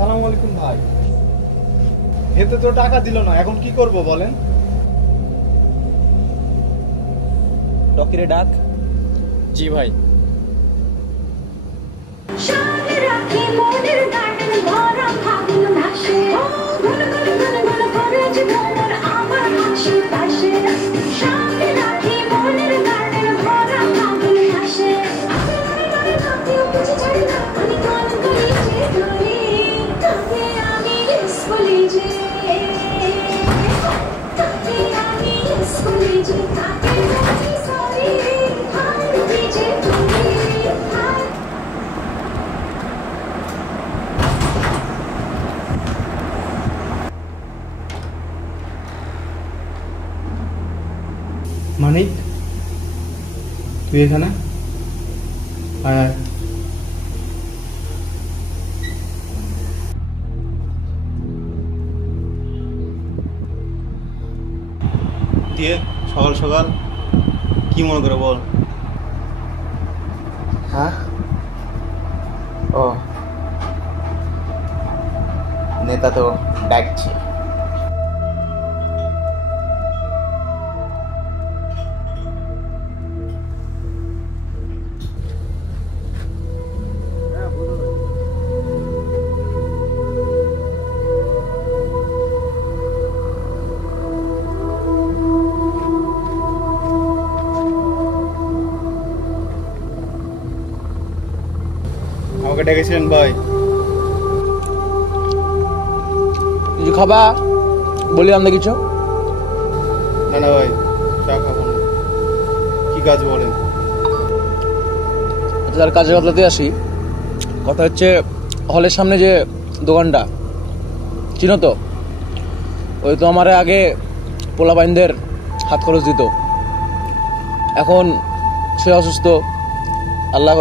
আসসালামু আলাইকুম ভাই। এতে তো টাকা দিল না, এখন কি করব বলেন? রকিরে ডাক। জি ভাই। মানিক, তুই এখানে আয় আয়। দিয়ে সকাল সকাল কি মনে করে বল? হ্যাঁ, ও নেতা তো ডাকছে। আমাকে ডেকেছিলেন ভাই? কিছু খাবা বললাম না কিছু? না না ভাই, চা খাবো না। কি কাজ বলেন? তার কাজের কথাতে আসি। কথা হচ্ছে, হলের সামনে যে দোকানটা চিনো তো? ওই তো আমার আগে পোলা বাইনদের হাত খরচ দিত। এখন সে অসুস্থ, আল্লাহ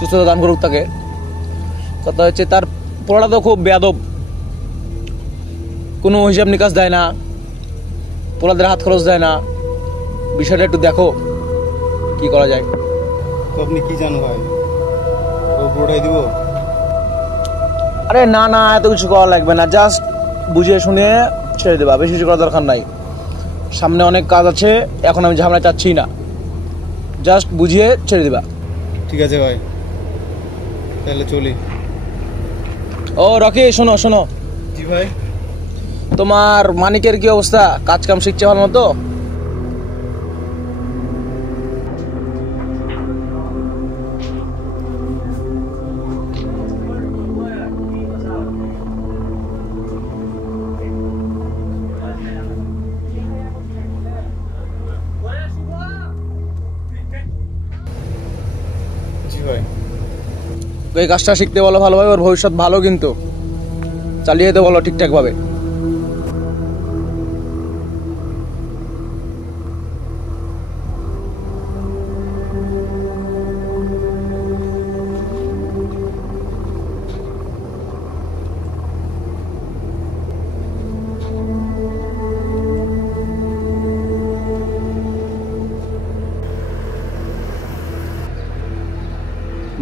সুস্থতা দান করুক তাকে। কথা হচ্ছে, তার পোলাটা তো খুব বেয়াদব, কোনো হিসাব নিকাশ দেয় না, পোলাদের হাত খরচ দেয় না। বিষয়টা একটু দেখো কি করা যায়। তো আপনি কি জানো ভাই? ও পুরোটাই দিব? আরে না না, এত কিছু করা লাগবে না, জাস্ট বুঝিয়ে শুনে ছেড়ে দেবা, বেশি কিছু করার দরকার নাই। সামনে অনেক কাজ আছে, এখন আমি ঝামেলা চাচ্ছি না, জাস্ট বুঝিয়ে ছেড়ে দেবা। ঠিক আছে ভাই, তাহলে চলি। ও রকি, শোনো শোনো। জি ভাই। তোমার মানিকের কি অবস্থা? কাজ কাম শিখছে ভালো মতো? জি ভাই। এই কাজটা শিখতে বলো ভালোভাবে, ওর ভবিষ্যৎ ভালো, কিন্তু চালিয়ে যেতে বলো ঠিকঠাক ভাবে।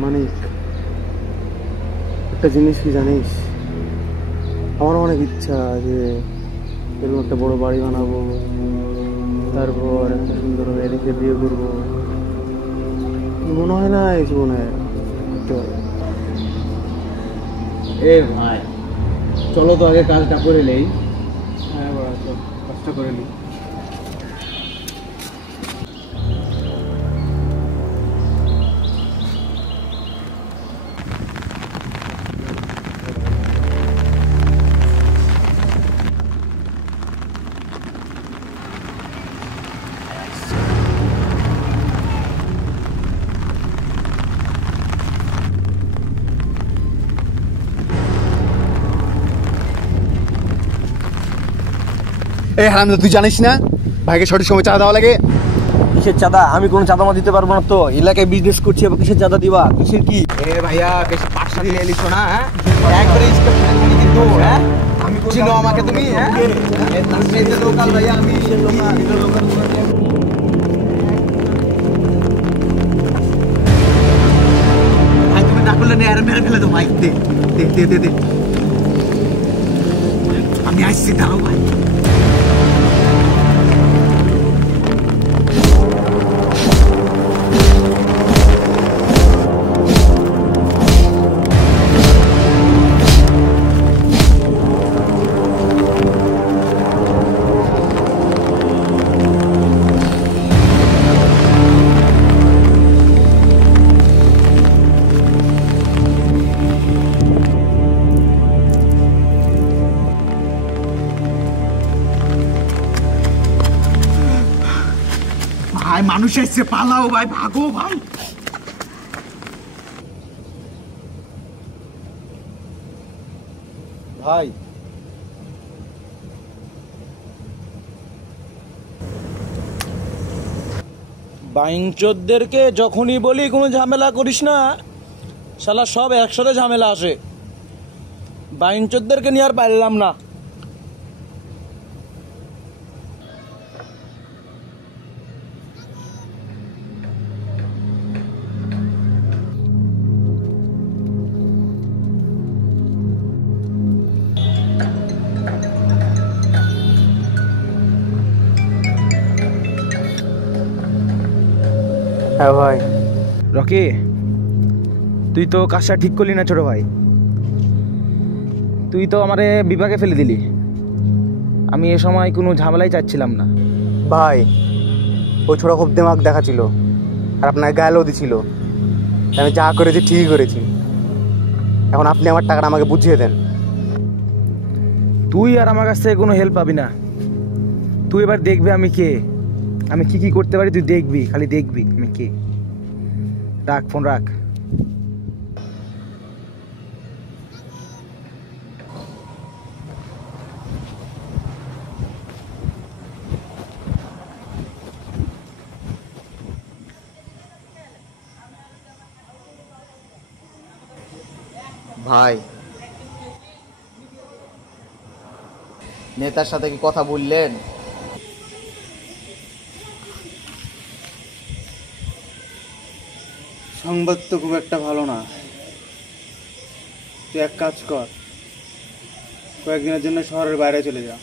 মানিক, একটা জিনিস কি জানিস, আমার অনেক ইচ্ছা যে এরকম একটা বড় বাড়ি বানাবো, তারপর একটা সুন্দর মেয়ে দেখে বিয়ে করবো। মনে হয় না এই জীবনে করতে পারবো। এ ভাই, চলো তো আগে কাজটা করে নেই। হ্যাঁ বড়, চল কাজটা করে নিই। এই হারামজাদা, তুই জানিস না ভাইকে সঠিক সময় চাঁদা দেওয়া লাগে? কিসের চাঁদা? আমি কোনো চাঁদা দিতে পারবো না তো, এলাকায় বিজনেস করছি, আবার কিসের চাঁদা দিবা? কিসের কি? এ ভাইয়া, বেশি পাঁচটা দিয়ে এলিছো না, হ্যাঁ? একবারে স্টেপ কিন্তু, হ্যাঁ? আমি চিনো আমাকে তুমি, হ্যাঁ? লোকাল ভাইয়া, আমি লোকাল। ভাই তুমি ডাকলে বললে মেরে ফেলে তো ভাই। দে দে দে দে দে আমি আসছি, দাঁড়াও ভাই। ভাই মানুষ এসছে, পালাও ভাই, ভাগো ভাই। ভাই বাইঞ্চোদদেরকে যখনই বলি কোনো ঝামেলা করিস না, শালা সব একসাথে ঝামেলা আসে। বাইঞ্চোদদেরকে নিয়ে আর পারলাম না। হ্যাঁ ভাই। রকি, তুই তো কাজটা ঠিক করলি না ছোট ভাই। তুই তো আমারে বিপাকে ফেলে দিলি। আমি এ সময় কোনো ঝামেলাই চাচ্ছিলাম না। ভাই ওই ছোট খুব দিমাগ দেখাচ্ছিল আর আপনার গায়েও দিছিল। আমি যা করেছি ঠিকই করেছি। এখন আপনি আমার টাকাটা আমাকে বুঝিয়ে দেন। তুই আর আমার কাছ থেকে কোনো হেল্প পাবি না। তুই এবার দেখবি আমি কে, আমি কি কি করতে পারি। তুই দেখবি, খালি দেখবি আমি কে। রাখ ফোন, রাখ। ভাই নেতার সাথে কি কথা বললেন? সংবাদ তো খুব একটা ভালো না। তুই এক কাজ কর, কয়েকদিনের জন্য শহরের বাইরে চলে যা।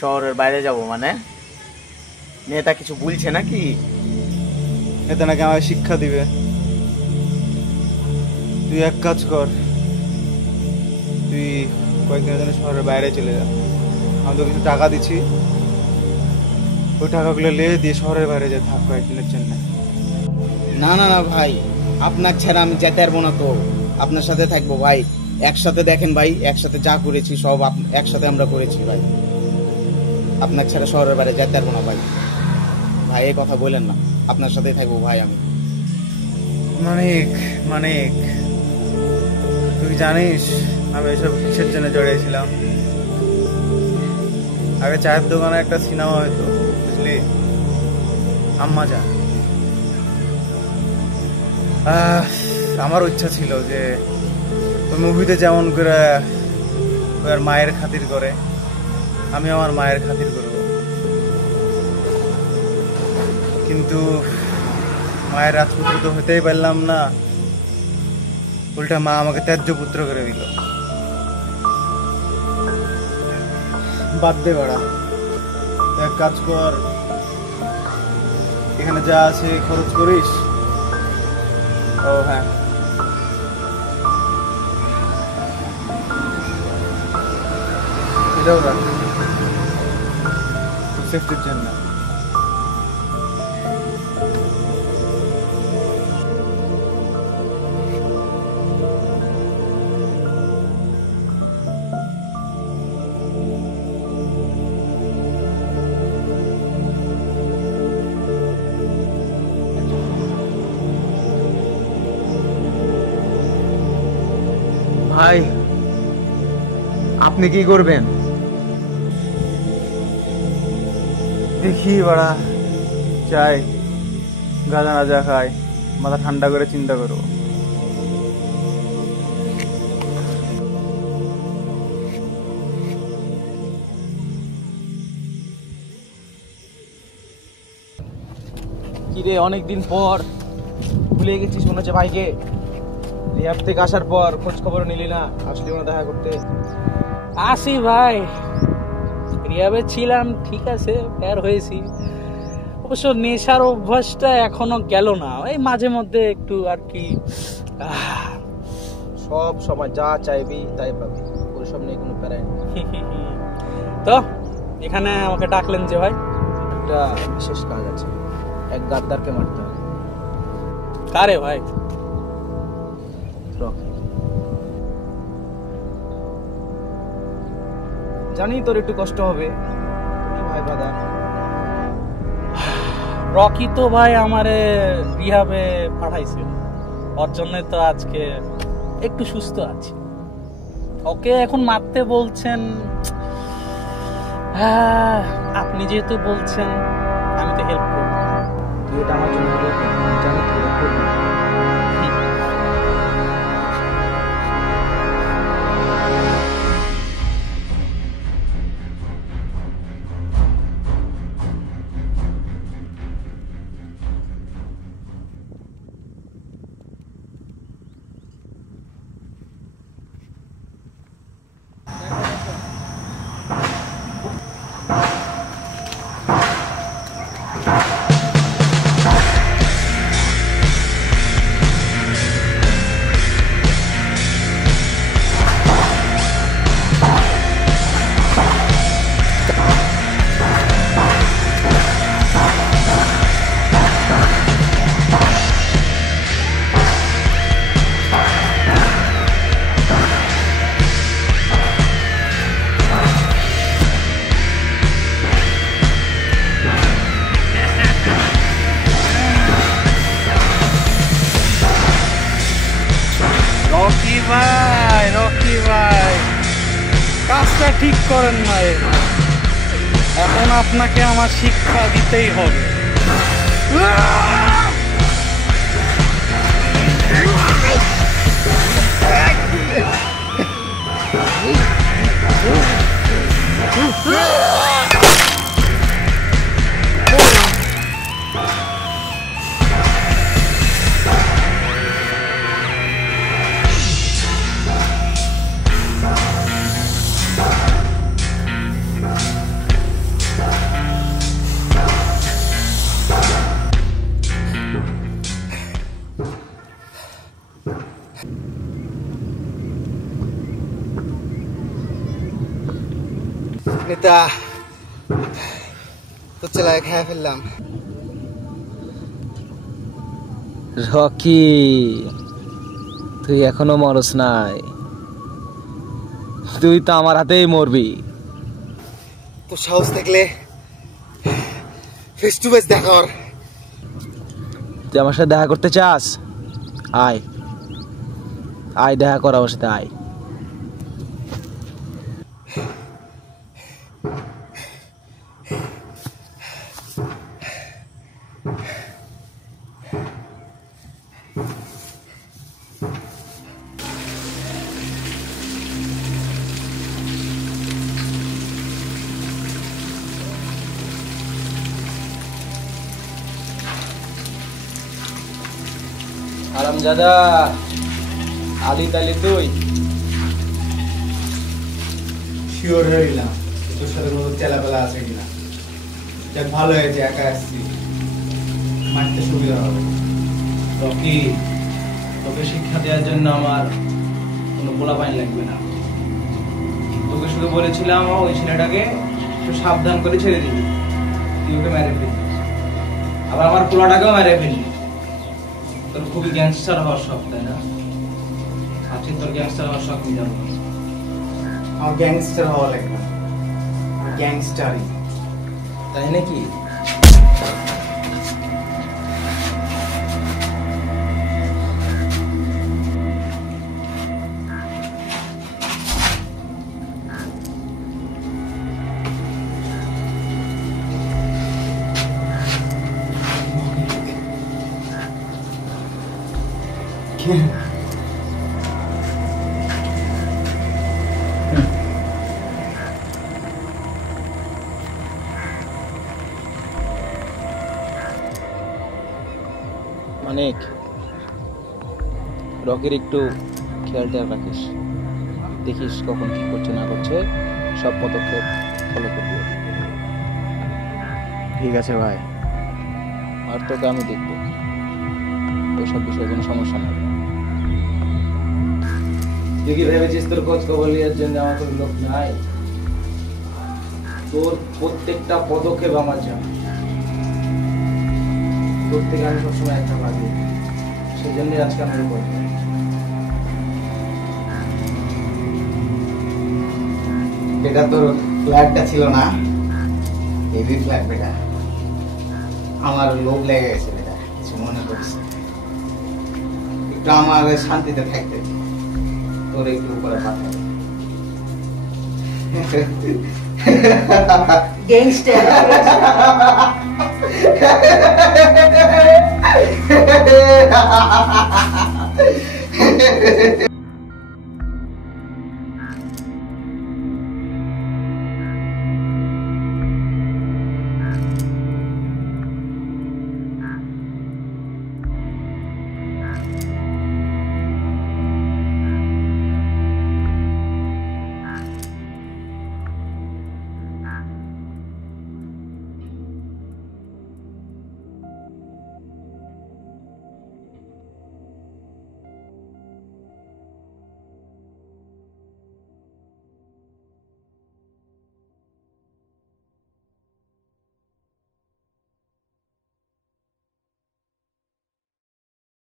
শহরের বাইরে যাব মানে? নেতা কিছু বলছে নাকি? এতে নাকি আমাকে শিক্ষা দিবে। তুই এক কাজ কর, তুই কয়েকদিনের জন্য শহরের বাইরে চলে যা। আমি তো কিছু টাকা দিচ্ছি, ওই টাকাগুলো নিয়ে দিয়ে শহরের বাইরে যা, থাক কয়েকদিনের জন্য। না না না ভাই, আপনার ছাড়া আমি যেতে পারবো না তো। আপনার সাথে থাকবো ভাই। একসাথে দেখেন ভাই, একসাথে যা করেছি সব একসাথে আমরা করেছি ভাই। আপনার ছাড়া শহরের বাইরে যেতে পারবো না ভাই। ভাই এই কথা বলেন না, আপনার সাথেই থাকবো ভাই আমি। মানিক মানিক, তুই জানিস আমি এসব কিসের জন্য জড়িয়েছিলাম? আগে চায়ের দোকানে একটা সিনেমা হতো, বুঝলি, আম্মা যা। আমারও ইচ্ছা ছিল যে ওই মুভিতে যেমন করে ওর মায়ের খাতির করে, আমি আমার মায়ের খাতির করব। কিন্তু মায়ের রাজপুত্র তো হতেই পারলাম না, উল্টা মা আমাকে ত্যায্য পুত্র করে দিল। বাদ দে বাড়া, এক কাজ কর, এখানে যা আছে খরচ করিস। ও হ্যাঁ, এটাও রাখ সেফটির জন্য। ভাই আপনি কি করবেন? দেখি বাড়া, চাই গাঁজা নাজা খাই, মাথা ঠান্ডা করে চিন্তা করবো। কিরে, অনেকদিন পর ভুলে গেছিস মনে হচ্ছে ভাইকে। রিহাব থেকে আসার পর খোঁজ খবর নিলি না, আসলি না দেখা করতে? আসি ভাই, রিহাবে ছিলাম ঠিক আছে, বের হয়েছি। অবশ্য নেশার অভ্যাসটা এখনো গেল না, ওই মাঝে মধ্যে একটু আর কি। সব সময় যা চাইবি তাই পাবি, ওইসব নিয়ে কোনো প্যারাই নেই। তো এখানে আমাকে ডাকলেন যে ভাই? একটা বিশেষ কাজ আছে, এক গাদ্দারকে মারতে হবে। কারে ভাই? রকি। জানি তোর একটু কষ্ট হবে, তুই ভাই ব্রাদার। রকি তো ভাই আমারে রিহাবে পাঠাইছিল, ওর জন্য তো আজকে একটু সুস্থ আছি। ওকে এখন মারতে বলছেন, আপনি যেহেতু বলছেন আমি তো হেল্প করব। তুই এটা আমার জন্য করবি, আমি জানি তুই এটা করবি। রকি ভাই, কাজটা ঠিক করেন নাই, এখন আপনাকে আমার শিক্ষা দিতেই হবে। নেতা তো চেলায় খেয়ে ফেললাম। রকি, তুই এখনো মরস নাই, তুই তো আমার হাতেই মরবি। তো সাহস থাকলে ফেস টু ফেস দেখা কর। তুই আমার সাথে দেখা করতে চাস? আয় আয়, দেখা কর আমার সাথে, আয়। আরামজাদা আলি তালি তুই শিওর হইলাম তোর সাথে কোনো চেলাবেলা আছে কিনা। যাক ভালো হয়েছে, একা আসছি, মারতে সুবিধা হবে। রকি, তোকে শিক্ষা দেওয়ার জন্য আমার কোনো পোলাপাইন লাগবে না। তোকে শুধু বলেছিলাম ওই ছেলেটাকে একটু সাবধান করে ছেড়ে দিবি, তুই ওকে মেরে ফেলবি, আবার আমার পোলাটাকেও মেরে ফেলবি। তোর খুবই গ্যাংস্টার হওয়ার শখ, তাই না? আজকে তোর গ্যাংস্টার হওয়ার শখ নিয়ে যাবো। আমার গ্যাংস্টার হওয়া লাগবে, গ্যাংস্টারই। তাই নাকি? মানিক, রকির একটু খেয়াল টেয়াল রাখিস, দেখিস কখন কি করছে না করছে, সব পদক্ষেপ ফলো করবি। ঠিক আছে ভাই। আর তোকে আমি দেখবো, ওইসব বিষয়ে কোনো সমস্যা নেই। তুই কি ভেবেছিস তোর খোঁজ খবর নেওয়ার জন্য আমার কোনো লোক নাই? তোর প্রত্যেকটা পদক্ষেপ আমার জানা, তোর থেকে আমি সবসময় একটা ভাবি, সেই জন্যই আজকে আমি উপর। বেটা তোর ফ্ল্যাটটা ছিল না, হেভি ফ্ল্যাট বেটা, আমার লোভ লেগে গেছে বেটা, কিছু মনে করিস না। একটু আমার শান্তিতে থাকতে দে, তোর একটু উপরে পাঠাবে। Gangster.